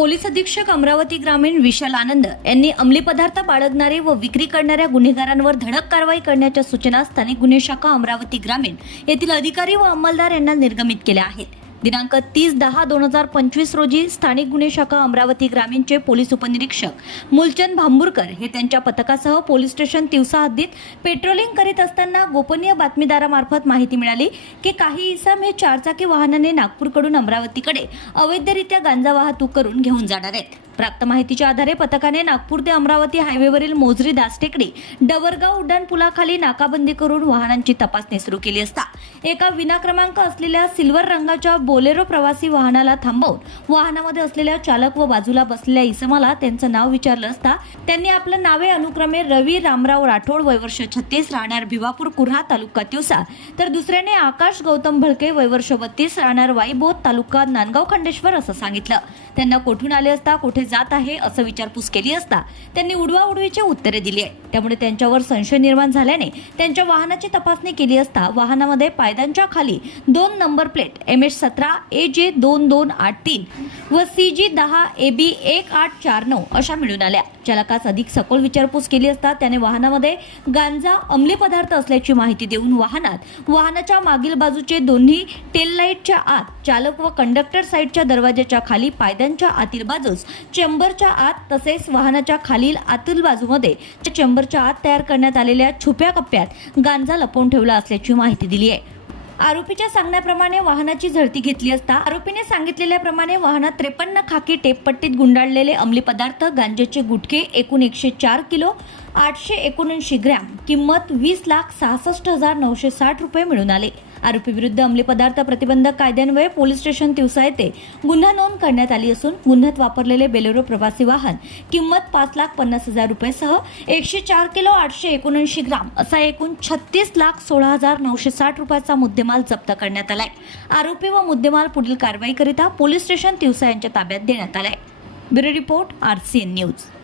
Police अधीक्षक अमरावती ग्रामीण विशाल आनंद यांनी अंमली पदार्थ बाळगणारे व विक्री करणाऱ्या गुन्हेगारांवर धडक कारवाई करण्याच्या सूचना स्थानिक गुन्हे शाखा अमरावती ग्रामीण येथील अधिकारी व अंमलदार यांना निर्गमित केल्या आहेत. दिनांक तीस दहा दोन हजार पंचवीस रोजी स्थानिक गुन्हे शाखा अमरावती ग्रामीणचे पोलीस उपनिरीक्षक मुलचंद भांबूरकर हे त्यांच्या पथकासह पोलीस स्टेशन तिवसा हद्दीत पेट्रोलिंग करीत असताना गोपनीय बातमीदारामार्फत माहिती मिळाली की काही इसम हे चारचाकी वाहनाने नागपूरकडून अमरावतीकडे अवैधरित्या गांजा वाहतूक करून घेऊन जाणार आहेत. प्राप्त माहितीच्या आधारे पथकाने नागपूर ते अमरावती हायवेवरील मोजरी दासटेकडी डवरगाव उड्डाणपुलाखाली नाकाबंदी करून वाहनांची तपासणी सुरू केली असता. एका विना क्रमांक असलेल्या सिल्वर रंगाच्या बोलेरो प्रवासी वाहनाला थांबवून वाहनामध्ये असलेल्या चालक व बाजूला बसलेल्या इसमाला त्यांचं नाव विचारलं असता त्यांनी आपलं नावे अनुक्रमे रवी रामराव राठोड वयवर्ष छत्तीस राहणार भिवापूर कुर्हा तालुका तिवसा. तर दुसऱ्याने आकाश गौतम भळके वयवर्ष बत्तीस राहणार वाईबोध तालुका नांदगाव खंडेश्वर असं सांगितलं. त्यांना कोठून आले असता कुठे जात आहे असं विचारपूस केली असता त्यांनी उडवा उडवीची उत्तरे दिली आहे त्यामुळे त्यांच्यावर संशय निर्माण झाल्याने त्यांच्या वाहनाची तपासणी केली असता वाहनामध्ये पायद्यांच्या खाली दोन नंबर प्लेट एम एच सतरा ए जे दोन दोन आठ तीन व सी जी दहा ए बी एक आठ चार नऊ अशा मिळून आल्या. चालकास अधिक सखोल विचारपूस केली असता त्याने वाहनामध्ये गांजा अंमली पदार्थ असल्याची माहिती देऊन वाहनात वाहनाच्या मागील बाजूचे दोन्ही टेल लाईटच्या आत चालक व कंडक्टर साईडच्या दरवाजाच्या खाली पायद्यांच्या आतील बाजूस चेंबरच्या आत तसेच वाहनाच्या खालील आतील बाजूमध्ये चेंबरच्या आत तयार करण्यात आलेल्या छुप्या कप्प्यात गांजा लपवून ठेवला असल्याची माहिती दिली आहे. आरोपीच्या सांगण्याप्रमाणे वाहनाची झडती घेतली असता आरोपीने सांगितलेल्याप्रमाणे वाहनात त्रेपन्न खाकी टेपपट्टीत गुंडाळलेले अंमली पदार्थ गांजेचे गुटखे एकूण एकशे चार किलो आठशे एकोणऐंशी ग्रॅम किंमत वीस लाख सहासष्ट हजार नऊशे साठ रुपये मिळून आले. आरोपी विरुद्ध अंमली पदार्थ प्रतिबंधक कायद्यान्वये पोलीस स्टेशन तिवसा येथे गुन्हा नोंद करण्यात आली असून गुन्ह्यात वापरलेले बेलेरो प्रवासी वाहन किंमत पाच लाख पन्नास हजार रुपयेसह एकशे चार किलो आठशे एकोणऐंशी ग्राम असा एकूण छत्तीस लाख सोळा हजार नऊशे साठ रुपयाचा मुद्देमाल जप्त करण्यात आलाय. आरोपी व मुद्देमाल पुढील कारवाईकरिता पोलीस स्टेशन तिवसा यांच्या ताब्यात देण्यात आलाय. Bureau report R C N news.